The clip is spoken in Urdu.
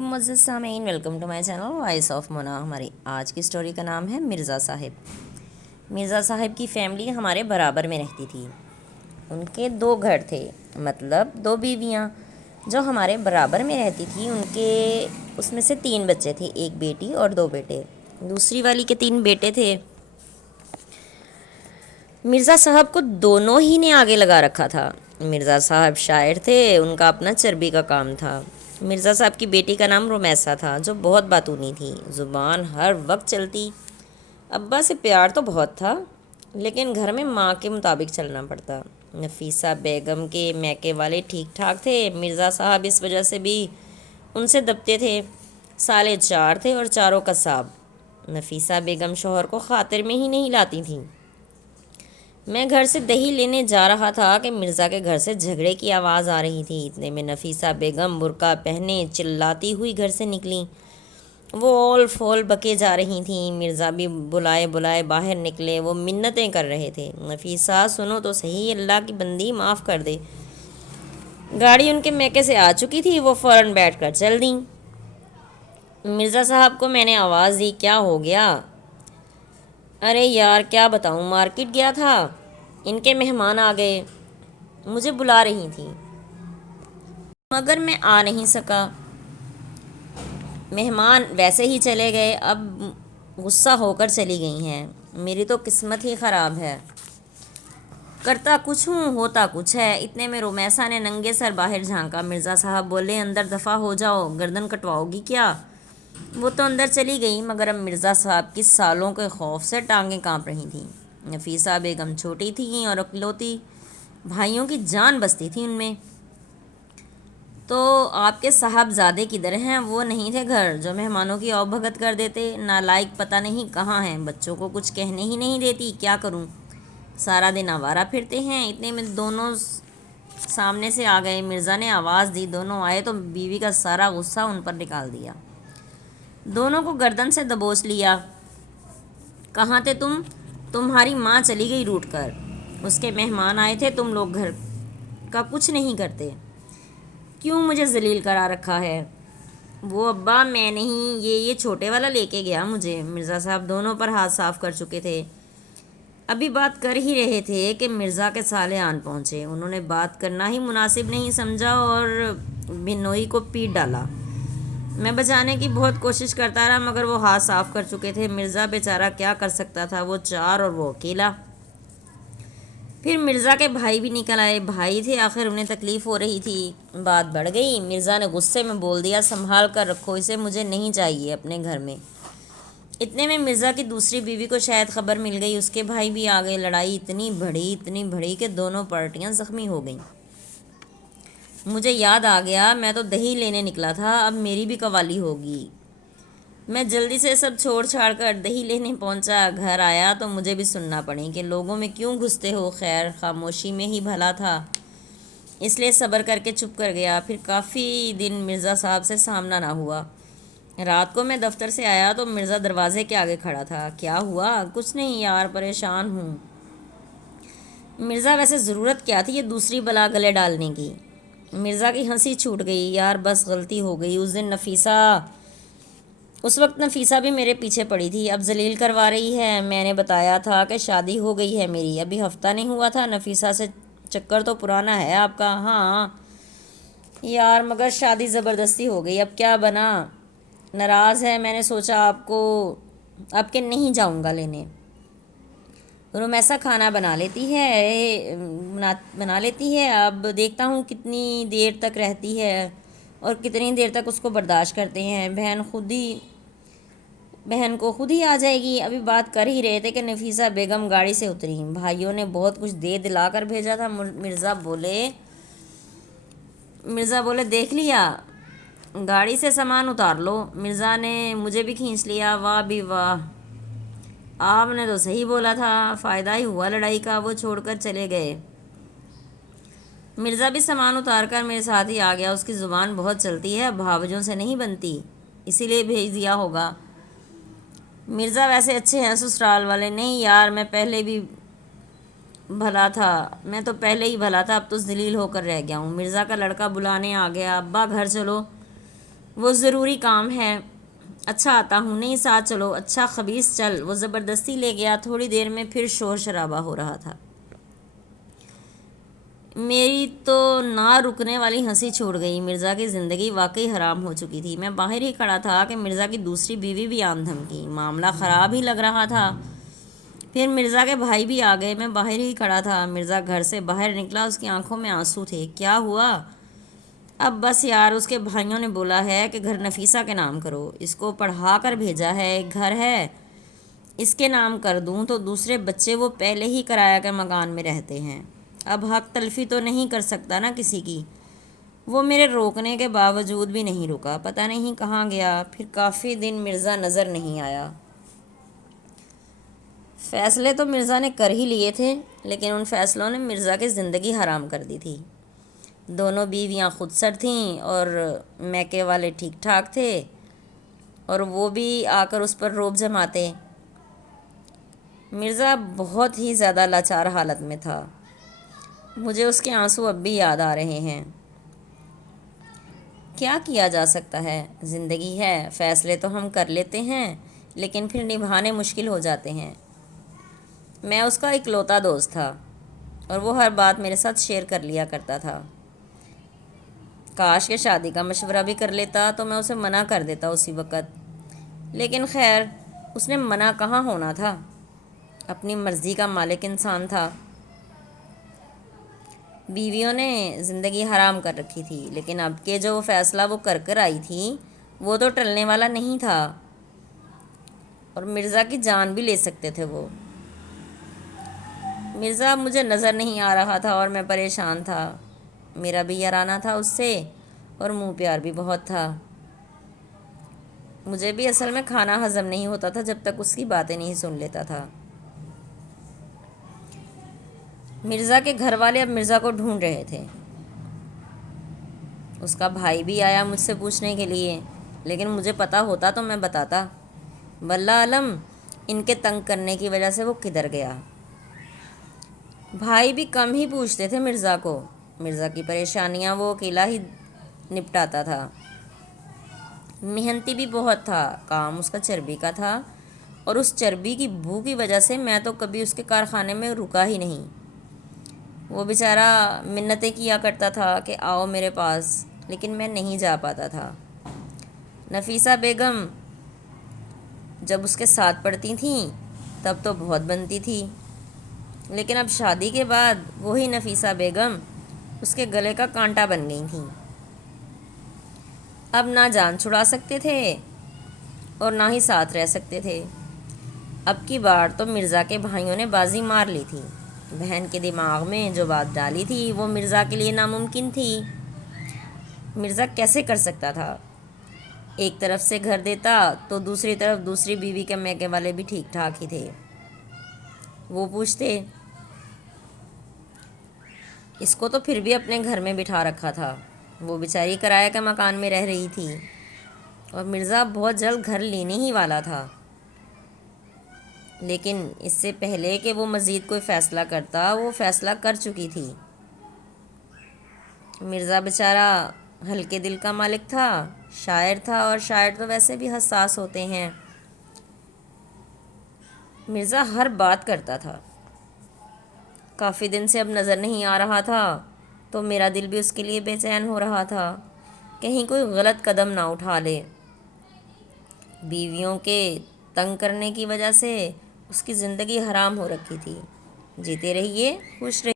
معزز سامعین، welcome to my channel voice of Mona. ہماری آج کی سٹوری کا نام ہے مرزا صاحب۔ مرزا صاحب کی فیملی ہمارے برابر میں رہتی تھی۔ ان کے 2 گھر تھے، مطلب 2 بیویاں جو ہمارے برابر میں رہتی تھی۔ ان کے اس میں سے 3 بچے تھے، 1 بیٹی اور 2 بیٹے۔ دوسری والی کے 3 بیٹے تھے۔ مرزا صاحب کو دونوں ہی نے آگے لگا رکھا تھا۔ مرزا صاحب شاعر تھے، ان کا اپنا چربی کا کام تھا۔ مرزا صاحب کی بیٹی کا نام رومیسا تھا، جو بہت باتونی تھی، زبان ہر وقت چلتی۔ ابا سے پیار تو بہت تھا، لیکن گھر میں ماں کے مطابق چلنا پڑتا۔ نفیسہ بیگم کے میکے والے ٹھیک ٹھاک تھے، مرزا صاحب اس وجہ سے بھی ان سے دبتے تھے۔ سالے 4 تھے اور چاروں قصاب۔ نفیسہ بیگم شوہر کو خاطر میں ہی نہیں لاتی تھیں۔ میں گھر سے دہی لینے جا رہا تھا کہ مرزا کے گھر سے جھگڑے کی آواز آ رہی تھی۔ اتنے میں نفیسہ بیگم برقع پہنے چلاتی ہوئی گھر سے نکلیں۔ وہ اول فول بکے جا رہی تھیں۔ مرزا بھی بلائے بلائے باہر نکلے۔ وہ منتیں کر رہے تھے، نفیسہ سنو تو صحیح، اللہ کی بندی معاف کر دے۔ گاڑی ان کے میکے سے آ چکی تھی، وہ فوراً بیٹھ کر چل دیں۔ مرزا صاحب کو میں نے آواز دی، کیا ہو گیا؟ ارے یار کیا بتاؤں، مارکیٹ گیا تھا، ان کے مہمان آ گئے، مجھے بلا رہی تھیں مگر میں آ نہیں سکا۔ مہمان ویسے ہی چلے گئے، اب غصہ ہو کر چلی گئی ہیں۔ میری تو قسمت ہی خراب ہے، کرتا کچھ ہوں ہوتا کچھ ہے۔ اتنے میں رومیسا نے ننگے سر باہر جھانکا۔ مرزا صاحب بولے، اندر دفع ہو جاؤ، گردن کٹواؤ گی کیا؟ وہ تو اندر چلی گئی، مگر اب مرزا صاحب کی سالوں کے خوف سے ٹانگیں کانپ رہی تھیں۔ نفیسہ بیگم چھوٹی تھیں اور اکلوتی، بھائیوں کی جان بستی تھی ان میں۔ تو آپ کے صاحبزادے کدھر ہیں؟ وہ نہیں تھے گھر جو مہمانوں کی آؤ بھگت کر دیتے؟ نالائق پتہ نہیں کہاں ہیں، بچوں کو کچھ کہنے ہی نہیں دیتی، کیا کروں، سارا دن آوارہ پھرتے ہیں۔ اتنے میں دونوں سامنے سے آ گئے۔ مرزا نے آواز دی، دونوں آئے تو بیوی کا سارا غصہ ان پر نکال دیا۔ دونوں کو گردن سے دبوچ لیا۔ کہاں تھے تم؟ تمہاری ماں چلی گئی روٹھ کر، اس کے مہمان آئے تھے، تم لوگ گھر کا کچھ نہیں کرتے، کیوں مجھے ذلیل کرا رکھا ہے؟ وہ ابا میں نہیں، یہ چھوٹے والا لے کے گیا مجھے۔ مرزا صاحب دونوں پر ہاتھ صاف کر چکے تھے، ابھی بات کر ہی رہے تھے کہ مرزا کے سالے آن پہنچے۔ انہوں نے بات کرنا ہی مناسب نہیں سمجھا اور بنوئی کو پیٹ ڈالا۔ میں بچانے کی بہت کوشش کرتا رہا، مگر وہ ہاتھ صاف کر چکے تھے۔ مرزا بیچارہ کیا کر سکتا تھا، وہ 4 اور وہ اکیلا۔ پھر مرزا کے بھائی بھی نکل آئے، بھائی تھے آخر، انہیں تکلیف ہو رہی تھی۔ بات بڑھ گئی، مرزا نے غصے میں بول دیا، سنبھال کر رکھو اسے، مجھے نہیں چاہیے اپنے گھر میں۔ اتنے میں مرزا کی دوسری بیوی کو شاید خبر مل گئی، اس کے بھائی بھی آ گئے۔ لڑائی اتنی بڑھی کہ دونوں پارٹیاں زخمی ہو گئیں۔ مجھے یاد آ گیا، میں تو دہی لینے نکلا تھا، اب میری بھی قوالی ہوگی۔ میں جلدی سے سب چھوڑ چھاڑ کر دہی لینے پہنچا۔ گھر آیا تو مجھے بھی سننا پڑی کہ لوگوں میں کیوں گھستے ہو۔ خیر خاموشی میں ہی بھلا تھا، اس لیے صبر کر کے چپ کر گیا۔ پھر کافی دن مرزا صاحب سے سامنا نہ ہوا۔ رات کو میں دفتر سے آیا تو مرزا دروازے کے آگے کھڑا تھا۔ کیا ہوا؟ کچھ نہیں یار، پریشان ہوں۔ مرزا ویسے ضرورت کیا تھی یہ دوسری بلا گلے ڈالنے کی؟ مرزا کی ہنسی چھوٹ گئی۔ یار بس غلطی ہو گئی، اس وقت نفیسہ بھی میرے پیچھے پڑی تھی، اب ذلیل کروا رہی ہے۔ میں نے بتایا تھا کہ شادی ہو گئی ہے میری، ابھی ہفتہ نہیں ہوا تھا۔ نفیسہ سے چکر تو پرانا ہے آپ کا۔ ہاں یار، مگر شادی زبردستی ہو گئی، اب کیا بنا؟ ناراض ہے؟ میں نے سوچا آپ کے نہیں جاؤں گا لینے۔ رومیسا کھانا بنا لیتی ہے، اب دیکھتا ہوں کتنی دیر تک رہتی ہے اور کتنی دیر تک اس کو برداشت کرتے ہیں۔ بہن کو خود ہی آ جائے گی۔ ابھی بات کر ہی رہے تھے کہ نفیسہ بیگم گاڑی سے اتری۔ بھائیوں نے بہت کچھ دے دلا کر بھیجا تھا۔ مرزا بولے دیکھ لیا، گاڑی سے سامان اتار لو۔ مرزا نے مجھے بھی کھینچ لیا۔ واہ بھی واہ، آپ نے تو صحیح بولا تھا، فائدہ ہی ہوا لڑائی کا۔ وہ چھوڑ کر چلے گئے۔ مرزا بھی سامان اتار کر میرے ساتھ ہی آ گیا۔ اس کی زبان بہت چلتی ہے، بھاوجوں سے نہیں بنتی، اسی لیے بھیج دیا ہوگا۔ مرزا ویسے اچھے ہیں سسرال والے؟ نہیں یار، میں تو پہلے ہی بھلا تھا، اب تو ذلیل ہو کر رہ گیا ہوں۔ مرزا کا لڑکا بلانے آ گیا، ابا گھر چلو۔ وہ ضروری کام ہے، اچھا آتا ہوں، نہیں ساتھ چلو، اچھا خبیث چل۔ وہ زبردستی لے گیا۔ تھوڑی دیر میں پھر شور شرابہ ہو رہا تھا۔ میری تو نہ رکنے والی ہنسی چھوڑ گئی۔ مرزا کی زندگی واقعی حرام ہو چکی تھی۔ میں باہر ہی کھڑا تھا کہ مرزا کی دوسری بیوی بھی آن دھمکی۔ معاملہ خراب ہی لگ رہا تھا۔ پھر مرزا کے بھائی بھی آ گئے۔ میں باہر ہی کھڑا تھا۔ مرزا گھر سے باہر نکلا، اس کی آنکھوں میں آنسو تھے۔ کیا ہوا؟ اب بس یار، اس کے بھائیوں نے بولا ہے کہ گھر نفیسہ کے نام کرو، اس کو پڑھا کر بھیجا ہے، ایک گھر ہے اس کے نام کر دوں تو دوسرے بچے وہ پہلے ہی کرایہ کے مکان میں رہتے ہیں، اب حق تلفی تو نہیں کر سکتا نا کسی کی۔ وہ میرے روکنے کے باوجود بھی نہیں رکا، پتہ نہیں کہاں گیا۔ پھر کافی دن مرزا نظر نہیں آیا۔ فیصلے تو مرزا نے کر ہی لیے تھے، لیکن ان فیصلوں نے مرزا کی زندگی حرام کر دی تھی۔ دونوں بیویاں خود سر تھیں اور میکے والے ٹھیک ٹھاک تھے، اور وہ بھی آ کر اس پر روب جماتے۔ مرزا بہت ہی زیادہ لاچار حالت میں تھا۔ مجھے اس کے آنسو اب بھی یاد آ رہے ہیں۔ کیا کیا جا سکتا ہے؟ زندگی ہے، فیصلے تو ہم کر لیتے ہیں لیکن پھر نبھانے مشکل ہو جاتے ہیں۔ میں اس کا اکلوتا دوست تھا اور وہ ہر بات میرے ساتھ شیئر کر لیا کرتا تھا۔ کاش کہ شادی کا مشورہ بھی کر لیتا تو میں اسے منع کر دیتا اسی وقت، لیکن خیر، اس نے منع کہاں ہونا تھا، اپنی مرضی کا مالک انسان تھا۔ بیویوں نے زندگی حرام کر رکھی تھی، لیکن اب کے جو فیصلہ وہ کر کر آئی تھی وہ تو ٹلنے والا نہیں تھا، اور مرزا کی جان بھی لے سکتے تھے وہ۔ مرزا مجھے نظر نہیں آ رہا تھا اور میں پریشان تھا۔ میرا بھی یارانہ تھا اس سے، اور منہ پیار بھی بہت تھا۔ مجھے بھی اصل میں کھانا ہضم نہیں ہوتا تھا جب تک اس کی باتیں نہیں سن لیتا تھا۔ مرزا کے گھر والے اب مرزا کو ڈھونڈ رہے تھے۔ اس کا بھائی بھی آیا مجھ سے پوچھنے کے لیے، لیکن مجھے پتہ ہوتا تو میں بتاتا۔ واللہ علم ان کے تنگ کرنے کی وجہ سے وہ کدھر گیا۔ بھائی بھی کم ہی پوچھتے تھے مرزا کو۔ مرزا کی پریشانیاں وہ اکیلا ہی نپٹاتا تھا۔ محنتی بھی بہت تھا، کام اس کا چربی کا تھا، اور اس چربی کی بو کی وجہ سے میں تو کبھی اس کے کارخانے میں رکا ہی نہیں۔ وہ بیچارہ منتیں کیا کرتا تھا کہ آؤ میرے پاس، لیکن میں نہیں جا پاتا تھا۔ نفیسہ بیگم جب اس کے ساتھ پڑھتی تھیں تب تو بہت بنتی تھی، لیکن اب شادی کے بعد وہی نفیسہ بیگم اس کے گلے کا کانٹا بن گئی تھیں۔ اب نہ جان چھڑا سکتے تھے اور نہ ہی ساتھ رہ سکتے تھے۔ اب کی بار تو مرزا کے بھائیوں نے بازی مار لی تھی۔ بہن کے دماغ میں جو بات ڈالی تھی وہ مرزا کے لیے ناممکن تھی۔ مرزا کیسے کر سکتا تھا؟ ایک طرف سے گھر دیتا تو دوسری طرف دوسری بیوی کے میکے والے بھی ٹھیک ٹھاک ہی تھے۔ وہ پوچھتے، اس کو تو پھر بھی اپنے گھر میں بٹھا رکھا تھا، وہ بیچاری کرایہ کے مکان میں رہ رہی تھی، اور مرزا بہت جلد گھر لینے ہی والا تھا۔ لیکن اس سے پہلے کہ وہ مزید کوئی فیصلہ کرتا، وہ فیصلہ کر چکی تھی۔ مرزا بیچارہ ہلکے دل کا مالک تھا، شاعر تھا، اور شاعر تو ویسے بھی حساس ہوتے ہیں۔ مرزا ہر بات کرتا تھا۔ کافی دن سے اب نظر نہیں آ رہا تھا تو میرا دل بھی اس کے لیے بے چین ہو رہا تھا، کہیں کوئی غلط قدم نہ اٹھا لے۔ بیویوں کے تنگ کرنے کی وجہ سے اس کی زندگی حرام ہو رکھی تھی۔ جیتے رہیے، خوش رہیے۔